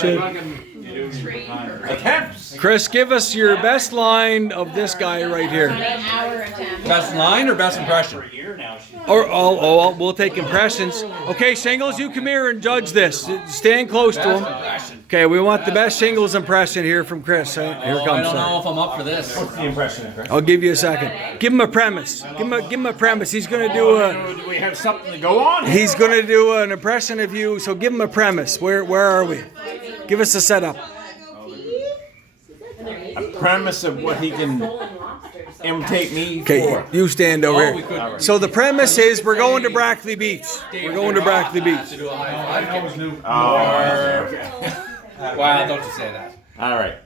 Shit. Attempts. Chris, give us your best line of this guy right here. Best line or best impression? Or we'll take impressions. Okay, Shingles, you come here and judge this. Stand close to him. Okay, we want the best Shingles impression here from Chris. Here comes. I don't know if I'm up for this. What's the impression, Chris? I'll give you a second. Give him a premise. Give him a premise. He's gonna do a. Do we have something to go on? He's gonna do an impression of you. So give him a premise. Where are we? Give us a setup. A premise of what he can imitate me Okay, for. you stand over we here. could- So the premise is we're going to Brackley Beach. We're going to Brackley Beach. Wow, don't you say that. All right.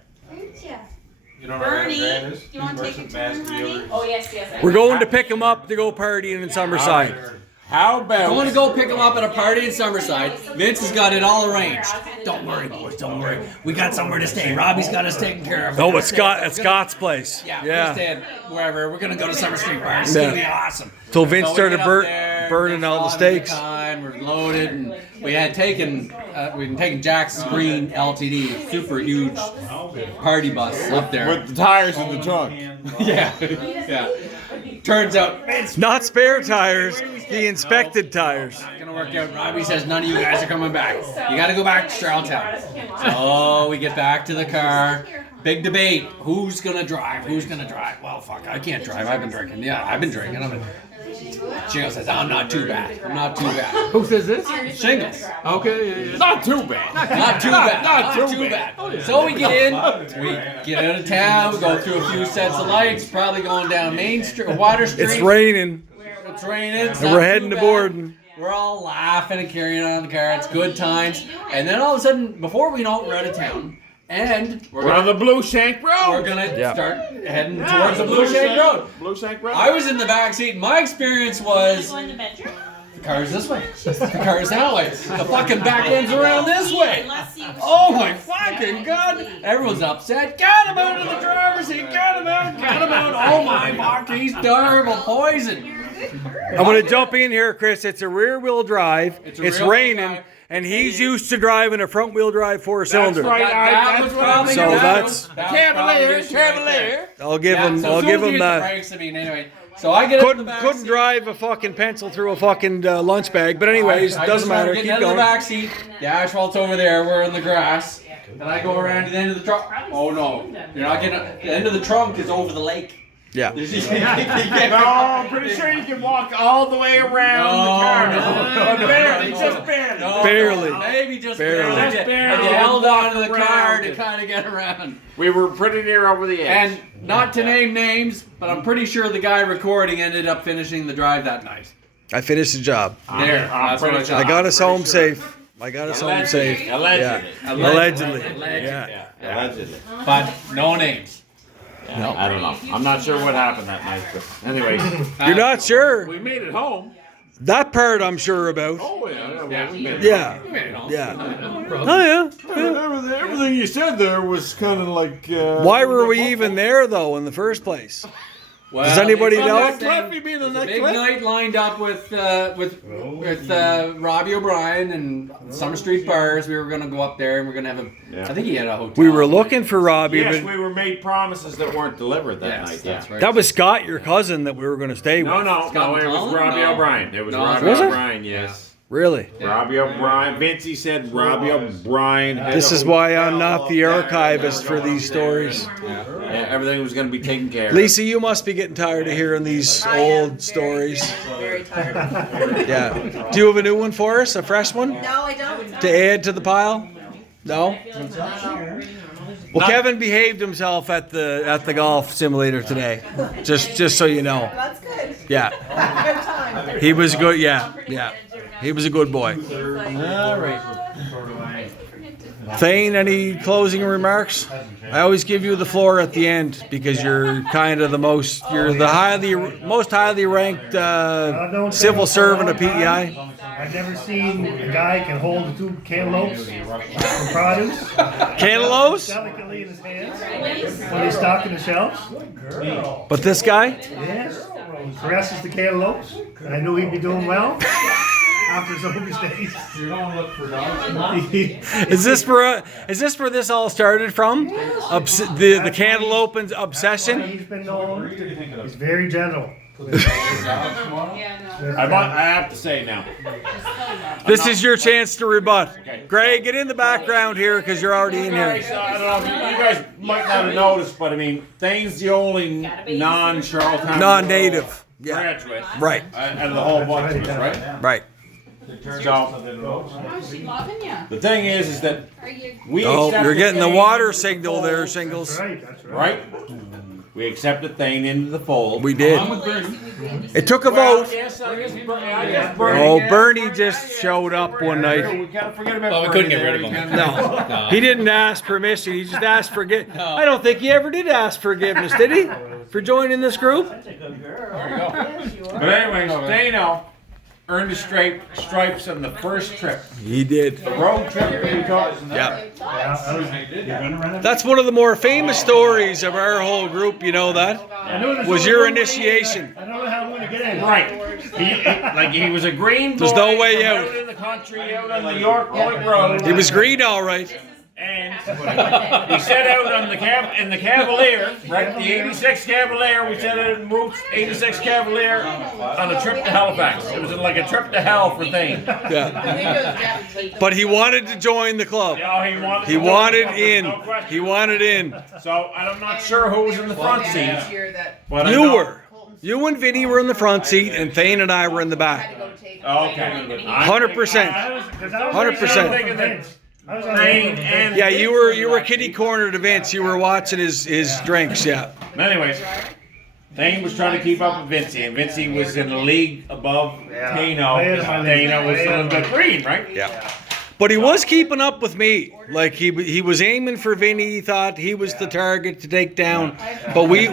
Bernie, do you want to take a turn, honey? Oh, yes. We're going to pick him up to go partying in Summerside. How I about want to go pick him up at a party in Summerside. Vince has got it all arranged. Don't worry, boys. Don't worry. We got somewhere to stay. Robbie's got us taken care of. Oh, it's Scott's place. Yeah, we're staying wherever. We're gonna go to Summer Street Bar. It's Yeah. gonna be awesome. Till Vince So we started get up there, burning Vince all the having a steaks. good time, we're loaded, and we had taken Jack's green LTD, super huge party bus up there. with the tires in the trunk? Yeah. Turns out it's Not spare tires, the inspected tires. not gonna work out. Robbie says none of you guys are coming back. You gotta go back to Charlottetown. So we get back to the car. Big debate. Who's gonna drive? Well, fuck, I can't drive. I've been drinking. Yeah, I've been drinking. Shingles says, I'm not too bad. Who says this? Shingles. Okay, yeah. Not too bad. Not too bad. So we get in, we get out of town, we go through a few sets of lights, probably going down Main Street, Water Street. It's raining, It's raining. It's and not we're too heading to bad. Borden. We're all laughing and carrying on in the car. It's good times. And then all of a sudden, before we know it, we're out of town. And We're on the Blue Shank Road. we're gonna Yeah. start heading towards the Blue Shade Road. Blue Shank Road. I was in the back seat. My experience was Go in the bedroom? the car's this way, the car's that way, the fucking back end's around this way. Let's see what Oh she my does. fucking god! Everyone's upset. Got him out of the driver's seat. Got him out. Oh my fuck! He's terrible poison. I'm gonna jump in here, Chris. It's a rear-wheel drive. It's a It's rear-wheel raining, drive. and he's used to driving a front-wheel drive four-cylinder. That's right. That was That's what probably So that that's- was probably the Cavalier. issue right there. I'll give him. So I'll as soon give as he him hit the that. brakes, anyway. So I get in the back Couldn't seat. drive a fucking pencil through a fucking lunch bag. But anyways, I doesn't just started matter. getting Keep out of the going. back seat. The asphalt's over there. We're in the grass. And I go around to the end of the trunk. Oh no, you're not getting. The end of the trunk is over the lake. Yeah. No, I'm pretty sure you can walk all the way around the car. No. Barely, just barely. Barely. Maybe just Barely. barely. Just barely. And you held on to the Walk car around to it. kind of get around. We were pretty near over the edge. And not to name names, but I'm pretty sure the guy recording ended up finishing the drive that night. I finished the job. There, that's what I pretty thought. I got us pretty home sure. safe. I got us home safe. Allegedly. Yeah. Allegedly. Yeah. Allegedly. But no names. No. I don't know. I'm not sure what happened that night, but anyway. You're not sure? We made it home. That part I'm sure about. Oh, yeah. We made it Yeah. You made it home. Yeah. No problem. Oh yeah. home. Everything you said there was kind of like. Why were we even there though in the first place? Well, Does anybody it's know? a big night lined up with Robbie O'Brien and Summer Street Bars. We were going to go up there and we're going to have a. Yeah. I think he had a hotel. We were looking for Robbie, Yes, but we were made promises that weren't delivered that Yes, night. that's Yeah. right. that was Scott, your cousin, that we were going to stay with. No, Scott it was McCollum? Robbie No. O'Brien. It was No, Robbie was it? O'Brien, yes. Really? Robbie O'Brien. Vincey said Robbie O'Brien. had This a is why I'm hotel not the up there, archivist and for these stories. Yeah, everything was going to be taken care of. Lisa, you must be getting tired of hearing these old stories. Very tired of it. Yeah. Do you have a new one for us? A fresh one? No, I don't. To add to the pile? No? Well, Kevin behaved himself at the golf simulator today. Just so you know. That's good. Yeah. Good time. He was good. Yeah. He was a good boy. All right. Thane, any closing remarks? I always give you the floor at the end because you're kind of the most most highly ranked civil servant of PEI. I've never seen a guy can hold the two cantaloupes for produce Cantaloupes? delicately in his hands when they stock in the shelves. But this guy? Yes, caresses the cantaloupes. I knew he'd be doing well. after some mistakes. You don't look for dogs. Is this where this all started from? The cantaloupe obsession. He's been known. He's very gentle. I have to say now. This is your chance to rebut. Okay. Greg, get in the background here because you're already in here. I don't know if you guys might not have noticed, but I mean, Thane's the only non-Charlottetown Non-native. Yeah. graduate Right. out of the whole bunch of us, right? Right. So How's she loving you? the thing is that Are you? we Oh, accepted you're getting the Thane water into the signal fold, there, Shingles. That's right. right? We accepted Thane into the fold. We did. It took a Well, vote. yes, I guess Bernie. Oh, Bernie just showed up one night. We can't forget about Well, we Bernie couldn't get there. rid of We him. can't- No, he didn't ask permission. He just asked I don't think he ever did ask forgiveness, did he? For joining this group? But anyways, Dano earned his stripes on the first trip. He did. The road trip that we took. Yeah. Yeah, That's one of the more famous stories of our whole group, you know that? Was your initiation. I don't know how I'm going to get in. Right. He was a green boy. There's no way from out. in the country, out on the York Point Road. He was green, all right. And we set out on in the Cavalier, right? The 86 Cavalier. We set out in Route 86 Cavalier on a trip to Halifax. It was like a trip to hell for Thane. Yeah. But he wanted to join the club. Yeah, He wanted in. No question. He wanted in. So I'm not sure who was in the front seat. But I You know- were. You and Vinny were in the front seat, and Thane and I were in the back. Okay. 100%. 100%. And Yeah, you were kitty corner to Vince. You were watching his drinks. Yeah. anyways, Thane was trying to keep up with Vincey, and Vincey was in the league above Tano. Tano was a little bit green, right? Yeah. But he was keeping up with me. Like he was aiming for Vinny. He thought he was the target to take down. But we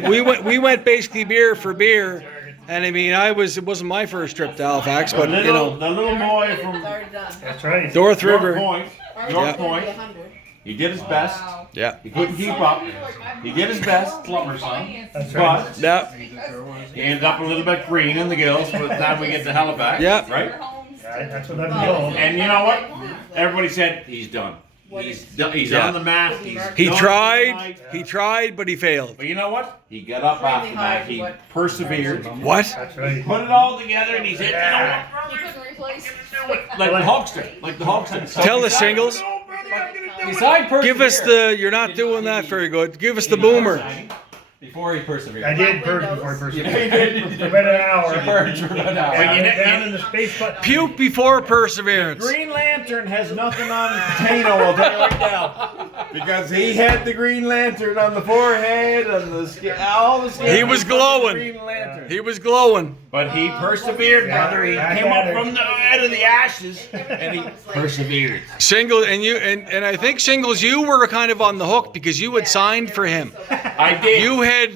went basically beer for beer. And I mean, it wasn't my first trip to Halifax, but you know, The little boy from That's right. North North River. Point, North Point, he did his best. Yeah. He couldn't keep up. He did his best, plumber son, but Yeah. he ended up a little bit green in the gills by the time we get to Halifax. Yeah. Right? That's what I'm told. And you know what? Everybody said he's done. He's done. He's Yeah. on the map. He's He done tried. tonight. He tried, but he failed. But you know what? He got up after that. He persevered. What? That's right. Put it all together, and he said, "You know what, brother? Like the Hulkster. Like the Hulkster." Tell us, Shingles. "No, brother, I'm gonna do it." Beside persevere. Give us the. You're not doing that very good. Give us the boomer. Before he persevered. I did purge before I persevered. He did. For about an hour. Purge for about an hour. But you Down in the space button. Puke before perseverance. Green Lantern has nothing on Tano, I'll tell you right now. Because he had the Green Lantern on the forehead, on the skin, all the skin. He was glowing. Green Lantern. He was glowing. But he persevered, brother. He Back came at up it. from out of the ashes, and he persevered. Shingles and I think Shingles, you were kind of on the hook because you had signed for him. I did. You had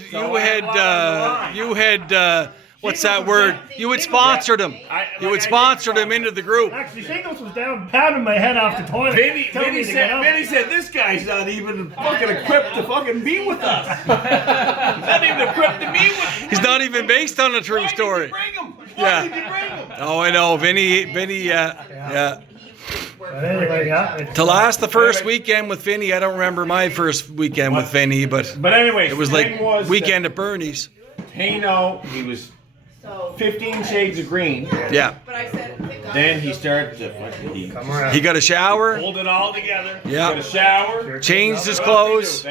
what's that word? You had sponsored him. You had sponsored him into the group. Actually, Shingles was down pounding my head off the toilet. telling me to get up. Vinny said, this guy's not even fucking equipped to fucking be with us. He's not even equipped to be with us. He's not even based on a true story. Bring him. Yeah. Why did you bring him? Oh, I know, Vinny, yeah. But anyway, yeah. To last the first weekend with Vinny, I don't remember my first weekend with Vinny, but But anyway, it was like weekend at Bernie's. Tano, he was 15 shades of green. Yeah. Then he started to fucking Come around. He got a shower, hold it all together. Yeah. Got a shower. changed his clothes.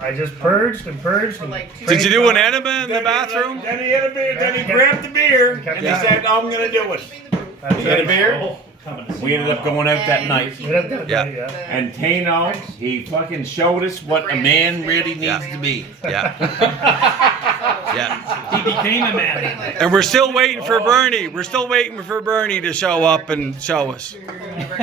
I just purged and purged. And Did you do an enema in the bathroom? Then he had a beer. Then he grabbed the beer and he Yeah. said, "I'm gonna do it." He had a beer. We ended up going out that night. Yeah. And Tano, he fucking showed us what a man really needs to be. Yeah. Yeah. He became a man. And we're still waiting for Bernie. We're still waiting for Bernie to show up and show us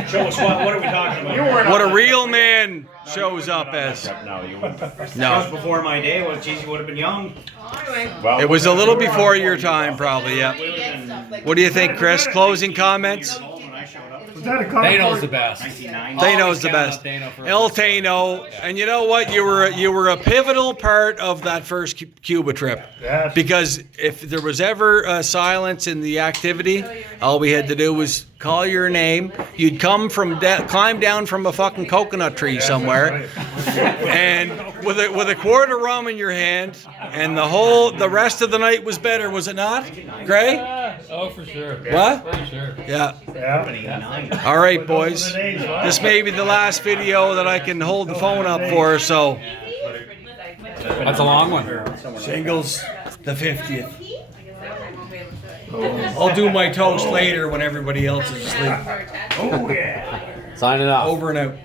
Show us what are we talking about? You weren't what a on real man shows up as. that. No, you weren't. Just No. before my day, well, geez, you would have been young. Well, It was a little before your time, probably, yeah. What do you think, Chris? Closing comments? When I showed up. Was that a car? Dano's the best. 99. Dano's the Count best. out Dano for El Tano, and you know what? You were a pivotal part of that first Cuba trip. Yes. Because if there was ever silence in the activity, all we had to do was call your name. You'd come from climb down from a fucking coconut tree somewhere, and with a quart of rum in your hand, and the rest of the night was better, was it not, Gray? Oh, for sure. What? For sure. Yeah. Yeah. 89. All right, boys. Those were the days, right? This may be the last video that I can hold the phone up for. So, That's a long one. Shingles, the 50th. I'll do my toast later when everybody else is asleep. Oh yeah. Sign it off. Over and out.